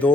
2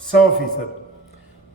100%।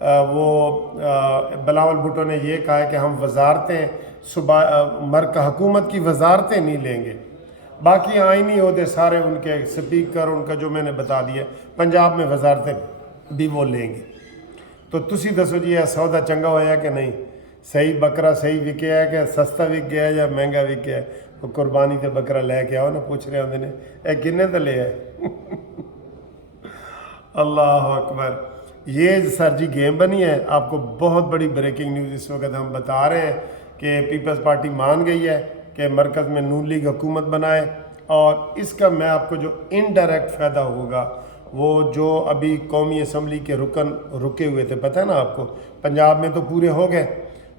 بلاول بھٹو نے یہ کہا ہے کہ ہم وزارتیں حکومت کی وزارتیں نہیں لیں گے، باقی آئینی عہدے سارے ان کے سپیکر ان کا جو میں نے بتا دیا، پنجاب میں وزارتیں بھی وہ لیں گے۔ تو تسی دسو جی یہ سودا چنگا ہویا کہ نہیں؟ صحیح بکرا صحیح وکیا ہے کہ سستا وک گیا ہے یا مہنگا وک گیا ہے؟ تو قربانی تے بکرا لے کے آؤ نا، پوچھ رہے ہوندے نے اے کنے تے لے آئے؟ اللہ اکبر۔ یہ سر جی گیم بنی ہے۔ آپ کو بہت بڑی بریکنگ نیوز اس وقت ہم بتا رہے ہیں کہ پیپلز پارٹی مان گئی ہے کہ مرکز میں نون لیگ حکومت بنائے، اور اس کا میں آپ کو جو انڈائریکٹ فائدہ ہوگا وہ جو ابھی قومی اسمبلی کے رکن رکے ہوئے تھے، پتہ ہے نا آپ کو، پنجاب میں تو پورے ہو گئے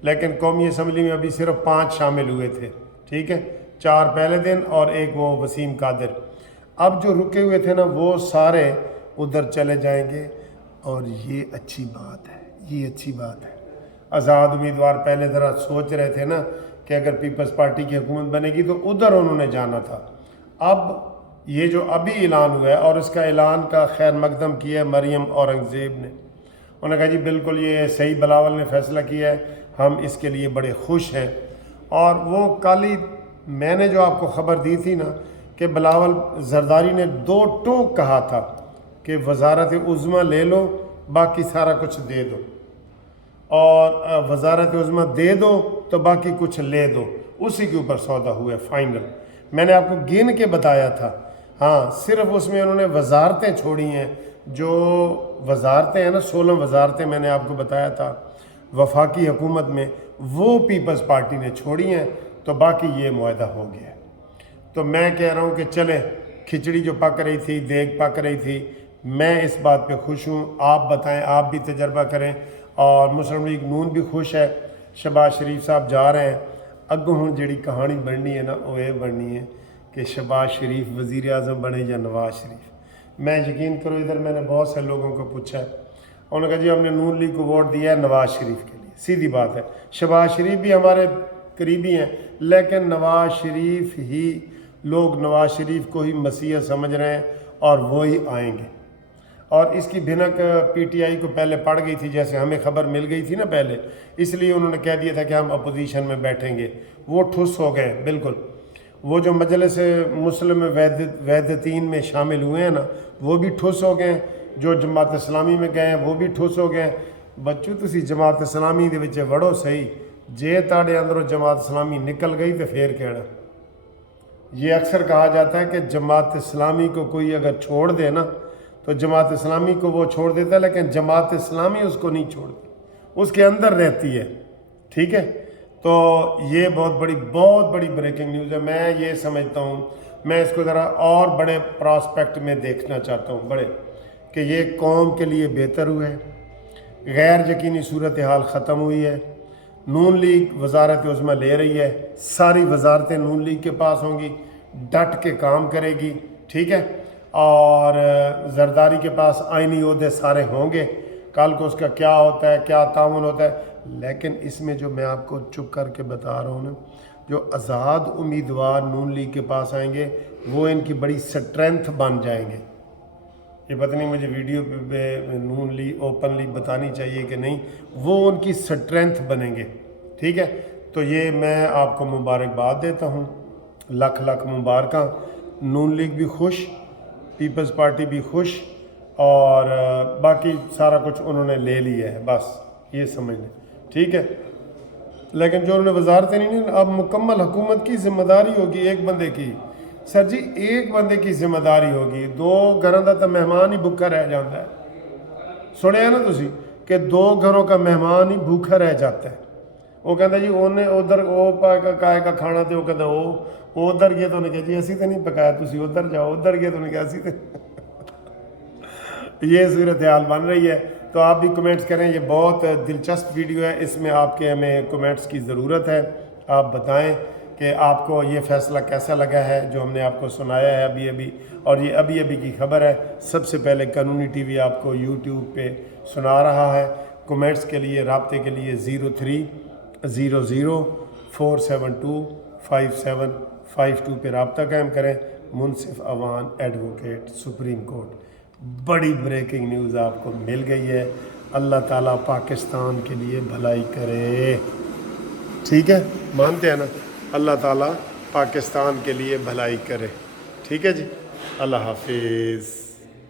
لیکن قومی اسمبلی میں ابھی صرف 5 شامل ہوئے تھے، ٹھیک ہے، 4 پہلے دن اور ایک وہ وسیم قادر۔ اب جو رکے ہوئے تھے نا وہ سارے ادھر چلے جائیں گے، اور یہ اچھی بات ہے، یہ اچھی بات ہے۔ آزاد امیدوار پہلے ذرا سوچ رہے تھے نا کہ اگر پیپلز پارٹی کی حکومت بنے گی تو ادھر انہوں نے جانا تھا۔ اب یہ جو ابھی اعلان ہوا ہے، اور اس کا اعلان کا خیر مقدم کیا ہے مریم اورنگزیب نے، انہوں نے کہا جی بالکل یہ صحیح بلاول نے فیصلہ کیا ہے، ہم اس کے لیے بڑے خوش ہیں۔ اور وہ کل ہی میں نے جو آپ کو خبر دی تھی نا کہ بلاول زرداری نے 2 ٹوک کہا تھا کہ وزارت عظمیٰ لے لو، باقی سارا کچھ دے دو، اور وزارت عظمیٰ دے دو تو باقی کچھ لے دو، اسی کے اوپر سودا ہوا ہے فائنل۔ میں نے آپ کو گن کے بتایا تھا، ہاں صرف اس میں انہوں نے وزارتیں چھوڑی ہیں، جو وزارتیں ہیں نا 16 وزارتیں میں نے آپ کو بتایا تھا وفاقی حکومت میں، وہ پیپلز پارٹی نے چھوڑی ہیں، تو باقی یہ معاہدہ ہو گیا ہے۔ تو میں کہہ رہا ہوں کہ چلے، کھچڑی جو پک رہی تھی، دیگ پک رہی تھی، میں اس بات پہ خوش ہوں۔ آپ بتائیں، آپ بھی تجربہ کریں، اور مسلم لیگ نون بھی خوش ہے۔ شہباز شریف صاحب جا رہے ہیں، اگوں ہوں جڑی کہانی بننی ہے نا وہ یہ بننی ہے کہ شہباز شریف وزیر اعظم بنے یا نواز شریف۔ میں یقین کرو ادھر میں نے بہت سے لوگوں کو پوچھا ہے، انہوں نے کہا جی ہم نے نون لیگ کو ووٹ دیا ہے نواز شریف کے لیے۔ سیدھی بات ہے، شہباز شریف بھی ہمارے قریبی ہیں، لیکن نواز شریف ہی، لوگ نواز شریف کو ہی مسیح سمجھ رہے ہیں، اور وہی آئیں گے۔ اور اس کی بھنک پی ٹی آئی کو پہلے پڑ گئی تھی، جیسے ہمیں خبر مل گئی تھی نا پہلے، اس لیے انہوں نے کہہ دیا تھا کہ ہم اپوزیشن میں بیٹھیں گے۔ وہ ٹھس ہو گئے بالکل۔ وہ جو مجلس مسلم وحدتین میں شامل ہوئے ہیں نا وہ بھی ٹھس ہو گئے، جو جماعت اسلامی میں گئے ہیں وہ بھی ٹھس ہو گئے۔ بچو تسی جماعت اسلامی دے وچ وڑو صحیح، جے تاڑے اندروں جماعت اسلامی نکل گئی تو پھر کہنا۔ یہ اکثر کہا جاتا ہے کہ جماعت اسلامی کو کوئی اگر چھوڑ دے نا تو جماعت اسلامی کو وہ چھوڑ دیتا ہے، لیکن جماعت اسلامی اس کو نہیں چھوڑتی، اس کے اندر رہتی ہے، ٹھیک ہے۔ تو یہ بہت بڑی بریکنگ نیوز ہے۔ میں یہ سمجھتا ہوں، میں اس کو ذرا اور بڑے پراسپیکٹ میں دیکھنا چاہتا ہوں، بڑے، کہ یہ قوم کے لیے بہتر ہوا ہے، غیر یقینی صورتحال ختم ہوئی ہے، نون لیگ وزارت عظمیٰ لے رہی ہے، ساری وزارتیں نون لیگ کے پاس ہوں گی، ڈٹ کے کام کرے گی، ٹھیک ہے، اور زرداری کے پاس آئینی عہدے سارے ہوں گے، کل کو اس کا کیا ہوتا ہے، کیا تعاون ہوتا ہے۔ لیکن اس میں جو میں آپ کو چپ کر کے بتا رہا ہوں نا، جو آزاد امیدوار نون لیگ کے پاس آئیں گے وہ ان کی بڑی سٹرینتھ بن جائیں گے۔ یہ پتہ نہیں مجھے ویڈیو پہ نون لیگ اوپنلی بتانی چاہیے کہ نہیں، وہ ان کی سٹرینتھ بنیں گے، ٹھیک ہے۔ تو یہ میں آپ کو مبارکباد دیتا ہوں، لاکھ لاکھ مبارکاں۔ نون لیگ بھی خوش، پیپلز پارٹی بھی خوش، اور باقی سارا کچھ انہوں نے لے لیا ہے، بس یہ سمجھ لیں، ٹھیک ہے۔ لیکن جو انہوں نے وزارتیں نہیں، اب مکمل حکومت کی ذمہ داری ہوگی ایک بندے کی۔ سر جی ایک بندے کی ذمہ داری ہوگی، 2 گھروں کا تو مہمان ہی بھوکا رہ جاتا ہے۔ سنیا نا تسی کہ 2 گھروں کا مہمان ہی بھوکا رہ جاتا ہے۔ وہ کہتا جی انہیں ادھر وہ پکائے کا کھانا، تو وہ کہتا وہ ادھر گیا، تو انہیں کہا جی اسی تو نہیں پکایا، تسی ادھر جاؤ، ادھر گیا تو انہیں کہا اسی تو یہ صورتحال بن رہی ہے۔ تو آپ بھی کمنٹس کریں، یہ بہت دلچسپ ویڈیو ہے، اس میں آپ کے ہمیں کمنٹس کی ضرورت ہے۔ آپ بتائیں کہ آپ کو یہ فیصلہ کیسا لگا ہے جو ہم نے آپ کو سنایا ہے ابھی، اور یہ ابھی کی خبر ہے، سب سے پہلے قانونی ٹی وی آپ کو یوٹیوب پہ سنا رہا ہے۔ کمنٹس کے لیے، رابطے کے لیے 0300472572 پہ رابطہ قائم کریں۔ منصف اوان ایڈوکیٹ، سپریم کورٹ۔ بڑی بریکنگ نیوز آپ کو مل گئی ہے، اللہ تعالیٰ پاکستان کے لیے بھلائی کرے. ٹھیک ہے، مانتے ہیں نا؟ اللہ تعالیٰ پاکستان کے لیے بھلائی کرے. ٹھیک ہے جی، اللہ حافظ.